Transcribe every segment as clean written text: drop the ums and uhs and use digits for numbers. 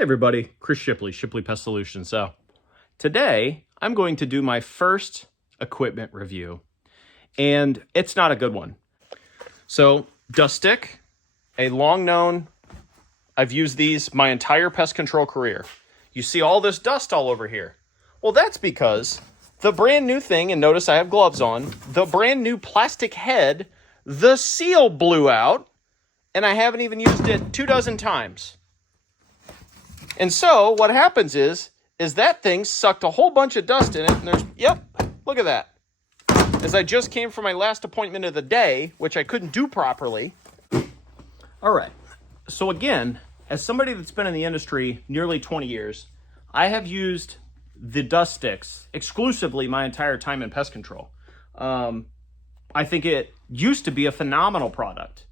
Hey everybody, Chris Shipley, Shipley Pest Solutions. So today I'm going to do my first equipment review, and it's not a good one. So Dustick, a long known, I've used these my entire pest control career. You see all this dust all over here. Well, that's because the brand new thing, and notice I have gloves on, the brand new plastic head, the seal blew out, and I haven't even used it 24 times. And so what happens is that thing sucked a whole bunch of dust in it, and there's, yep, look at that. As I just came from my last appointment of the day, which I couldn't do properly. All right, so again, as somebody that's been in the industry nearly 20 years, I have used the Dusticks exclusively my entire time in pest control. I think it used to be a phenomenal product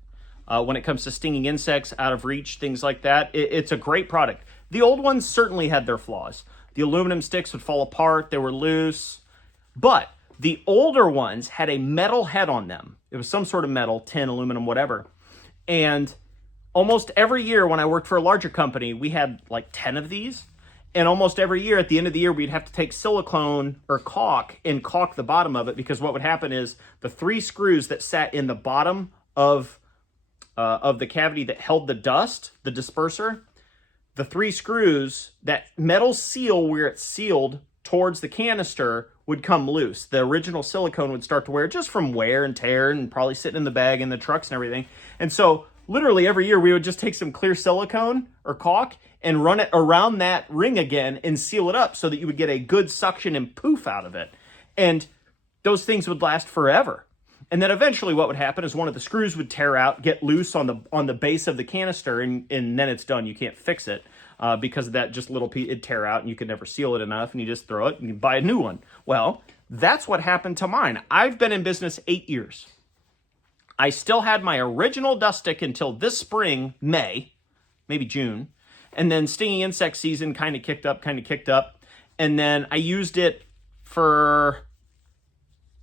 when it comes to stinging insects, out of reach, things like that. It's a great product. The old ones certainly had their flaws. The aluminum sticks would fall apart, they were loose, but the older ones had a metal head on them. It was some sort of metal, tin, aluminum, whatever. And almost every year when I worked for a larger company, we had like 10 of these. And almost every year, at the end of the year, we'd have to take silicone or caulk and caulk the bottom of it, because what would happen is the 3 screws that sat in the bottom of the cavity that held the dust, the disperser, the 3 screws, that metal seal where it's sealed towards the canister would come loose. The original silicone would start to wear just from wear and tear and probably sitting in the bag in the trucks and everything. And so literally every year we would just take some clear silicone or caulk and run it around that ring again and seal it up so that you would get a good suction and poof out of it. And those things would last forever. And then eventually what would happen is one of the screws would tear out, get loose on the base of the canister, and then it's done. You can't fix it because of that just little piece. It'd tear out and you could never seal it enough, and you just throw it and you buy a new one. Well, that's what happened to mine. I've been in business 8 years. I still had my original Dustick until this spring, May, maybe June. And then stinging insect season kind of kicked up. And then I used it for...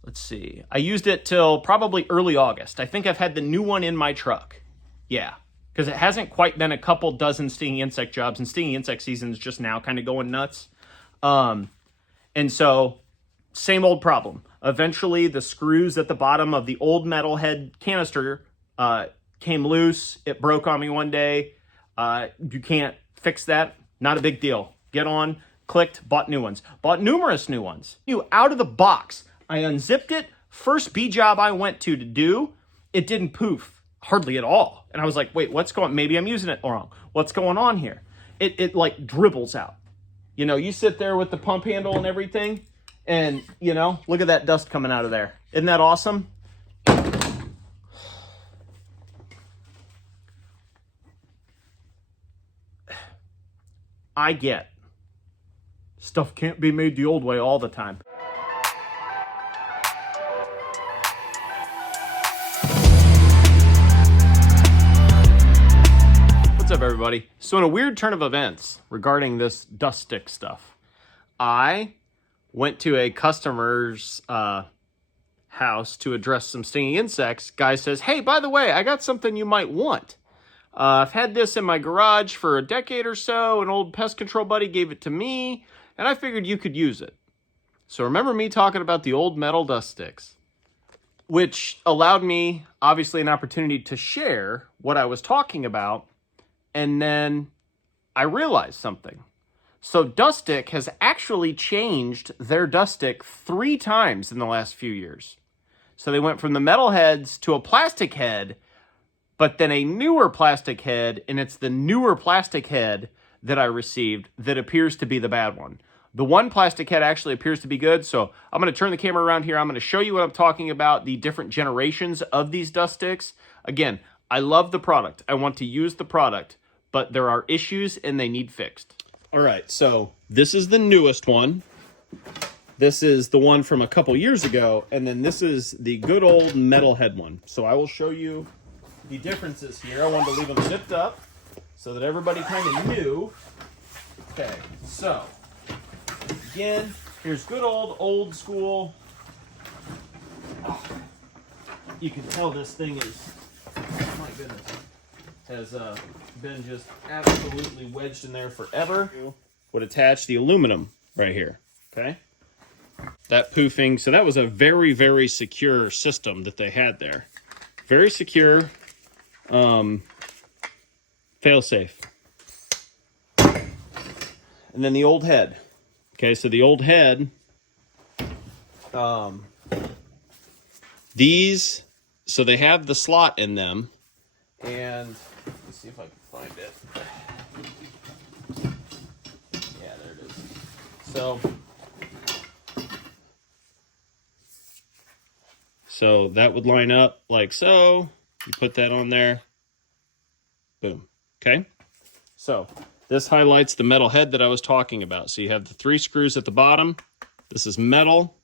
let's see. I used it till probably early August. I think I've had the new one in my truck. Yeah, because it hasn't quite been a couple dozen stinging insect jobs, and stinging insect season is just now kind of going nuts. And so, same old problem. Eventually, the screws at the bottom of the old metal head canister came loose. It broke on me one day. You can't fix that. Not a big deal. Get on, clicked, bought new ones. Bought numerous new ones. New out of the box. I unzipped it. First bee job I went to do, it didn't poof hardly at all. And I was like, wait, what's going on? Maybe I'm using it wrong. What's going on here? It like dribbles out. You know, you sit there with the pump handle and everything, and, you know, look at that dust coming out of there. Isn't that awesome? I get stuff can't be made the old way all the time. What's up, everybody? So in a weird turn of events regarding this Dustick stuff, I went to a customer's house to address some stinging insects. Guy says, hey, by the way, I got something you might want. I've had this in my garage for a decade or so. An old pest control buddy gave it to me, and I figured you could use it. So remember me talking about the old metal dust sticks, which allowed me, obviously, an opportunity to share what I was talking about. And then I realized something. So Dustick has actually changed their Dustick 3 times in the last few years. So they went from the metal heads to a plastic head, but then a newer plastic head, and it's the newer plastic head that I received that appears to be the bad one. The one plastic head actually appears to be good, so I'm going to turn the camera around here. I'm going to show you what I'm talking about, the different generations of these Dusticks. Again, I love the product. I want to use the product, but there are issues and they need fixed. All right, so this is the newest one. This is the one from a couple years ago, and then this is the good old metal head one. So I will show you the differences here. I wanted to leave them zipped up so that everybody kind of knew. Okay, so again, here's good old school. Oh, you can tell this thing is, my goodness. has been just absolutely wedged in there forever. Would attach the aluminum right here, okay? That poofing, so that was a very, very secure system that they had there. Very secure, fail-safe. And then the old head. Okay, so the old head, these, so they have the slot in them, and let's see if I can find it. Yeah, there it is. So that would line up like so. You put that on there. Boom. Okay? So this highlights the metal head that I was talking about. So you have the 3 screws at the bottom. This is metal.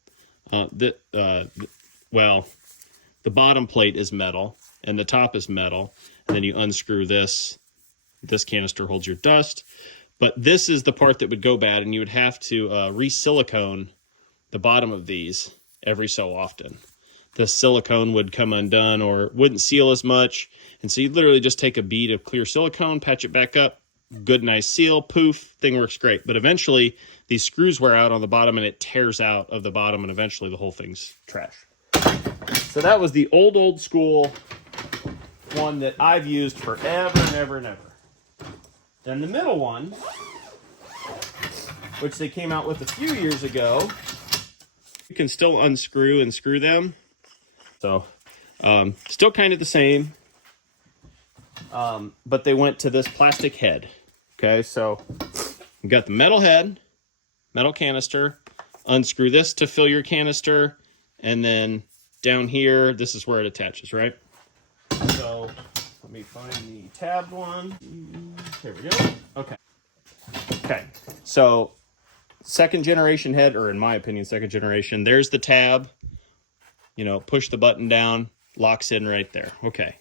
Well, the bottom plate is metal, and the top is metal. And then you unscrew this. This canister holds your dust. But this is the part that would go bad, and you would have to re-silicone the bottom of these every so often. The silicone would come undone or wouldn't seal as much. And so you literally just take a bead of clear silicone, patch it back up, good, nice seal, poof, thing works great. But eventually, these screws wear out on the bottom, and it tears out of the bottom, and eventually the whole thing's trash. So that was the old school one that I've used forever and ever and ever. Then the middle one, which they came out with a few years ago, you can still unscrew and screw them. So, still kind of the same, but they went to this plastic head. Okay, so you got the metal head, metal canister, unscrew this to fill your canister, and then down here, this is where it attaches, right? So, let me find the tabbed one. Here we go. Okay. Okay, so second generation head, or in my opinion, second generation, there's the tab. You know, push the button down, locks in right there. Okay,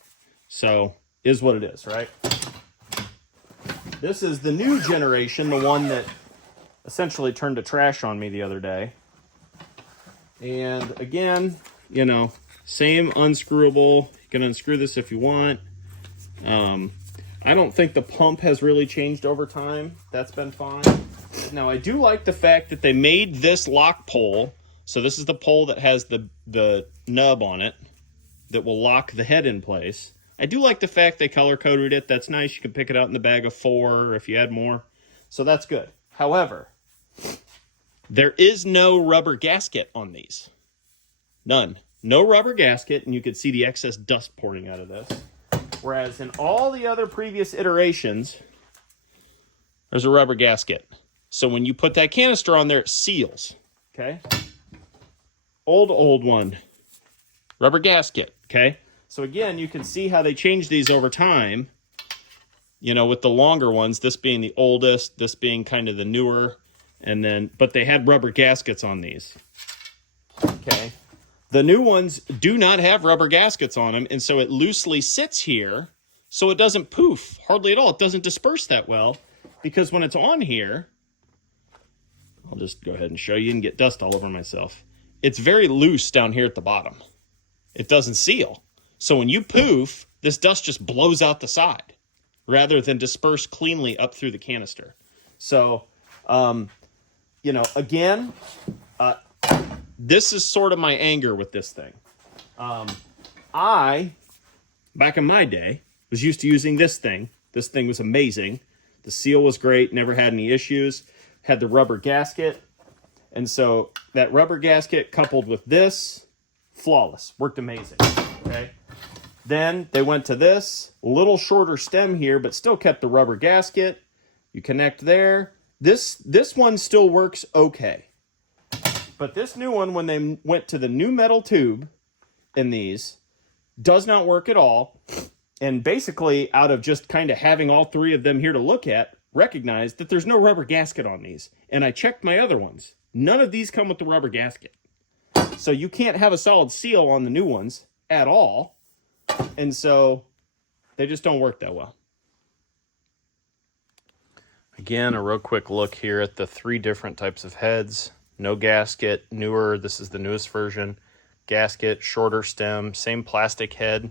so is what it is, right? This is the new generation, the one that essentially turned to trash on me the other day. And again, you know, same unscrewable. You can unscrew this if you want. I don't think the pump has really changed over time. That's been fine. Now, I do like the fact that they made this lock pole. So this is the pole that has the nub on it that will lock the head in place. I do like the fact they color-coded it. That's nice. You can pick it out in the bag of 4 if you add more. So that's good. However, there is no rubber gasket on these. None. No rubber gasket, and you can see the excess dust pouring out of this. Whereas in all the other previous iterations, there's a rubber gasket. So when you put that canister on there, it seals. Okay? Old one. Rubber gasket, okay? So again, you can see how they changed these over time. You know, with the longer ones, this being the oldest, this being kind of the newer, and then, but they had rubber gaskets on these. Okay? The new ones do not have rubber gaskets on them, and so it loosely sits here, so it doesn't poof, hardly at all. It doesn't disperse that well, because when it's on here, I'll just go ahead and show you and get dust all over myself. It's very loose down here at the bottom. It doesn't seal. So when you poof, this dust just blows out the side rather than disperse cleanly up through the canister. So, you know, again, this is sort of my anger with this thing. I, back in my day, was used to using this thing. This thing was amazing. The seal was great, never had any issues. Had the rubber gasket. And so that rubber gasket coupled with this, flawless, worked amazing, okay? Then they went to this, little shorter stem here, but still kept the rubber gasket. You connect there. This one still works okay. But this new one, when they went to the new metal tube in these, does not work at all. And basically, out of just kind of having all 3 of them here to look at, recognized that there's no rubber gasket on these. And I checked my other ones. None of these come with the rubber gasket. So you can't have a solid seal on the new ones at all. And so they just don't work that well. Again, a real quick look here at the 3 different types of heads. No gasket, newer, this is the newest version. Gasket, shorter stem, same plastic head.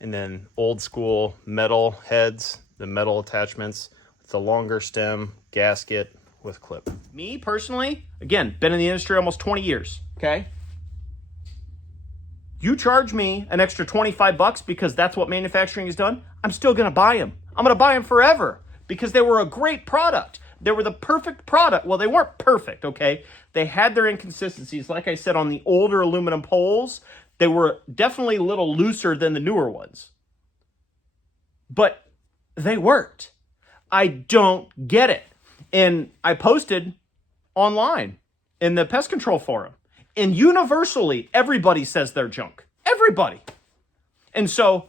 and then old school metal heads, the metal attachments with the longer stem, gasket with clip. Me personally, again, been in the industry almost 20 years, okay? You charge me an extra 25 bucks because that's what manufacturing has done, I'm still gonna buy them. I'm gonna buy them forever because they were a great product. They were the perfect product. Well, they weren't perfect, okay? They had their inconsistencies. Like I said, on the older aluminum poles, they were definitely a little looser than the newer ones. But they worked. I don't get it. And I posted online in the pest control forum. And universally, everybody says they're junk. Everybody. And so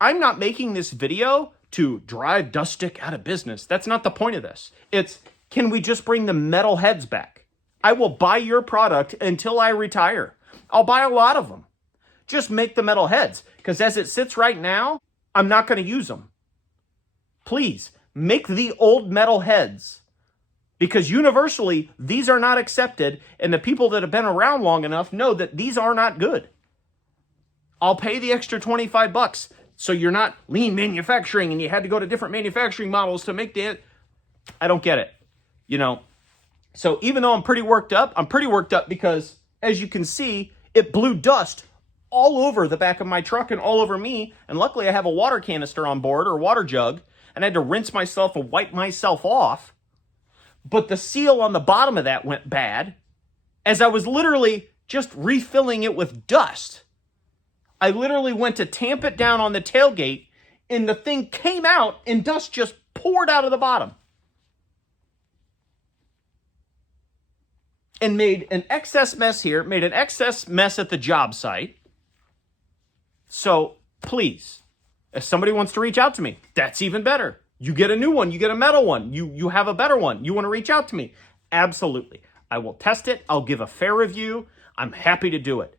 I'm not making this video to drive Dustick out of business. That's not the point of this. It's, can we just bring the metal heads back? I will buy your product until I retire. I'll buy a lot of them. Just make the metal heads. Because as it sits right now, I'm not going to use them. Please, make the old metal heads. Because universally, these are not accepted. And the people that have been around long enough know that these are not good. I'll pay the extra 25 bucks. So you're not lean manufacturing and you had to go to different manufacturing models to make the... I don't get it. You know, so even though I'm pretty worked up because, as you can see, it blew dust all over the back of my truck and all over me. And luckily I have a water canister on board, or water jug, and I had to rinse myself and wipe myself off. But the seal on the bottom of that went bad as I was literally just refilling it with dust. I literally went to tamp it down on the tailgate and the thing came out and dust just poured out of the bottom. And made an excess mess here, made an excess mess at the job site. So please, if somebody wants to reach out to me, that's even better. You get a new one, you get a metal one, you have a better one, you want to reach out to me. Absolutely. I will test it. I'll give a fair review. I'm happy to do it.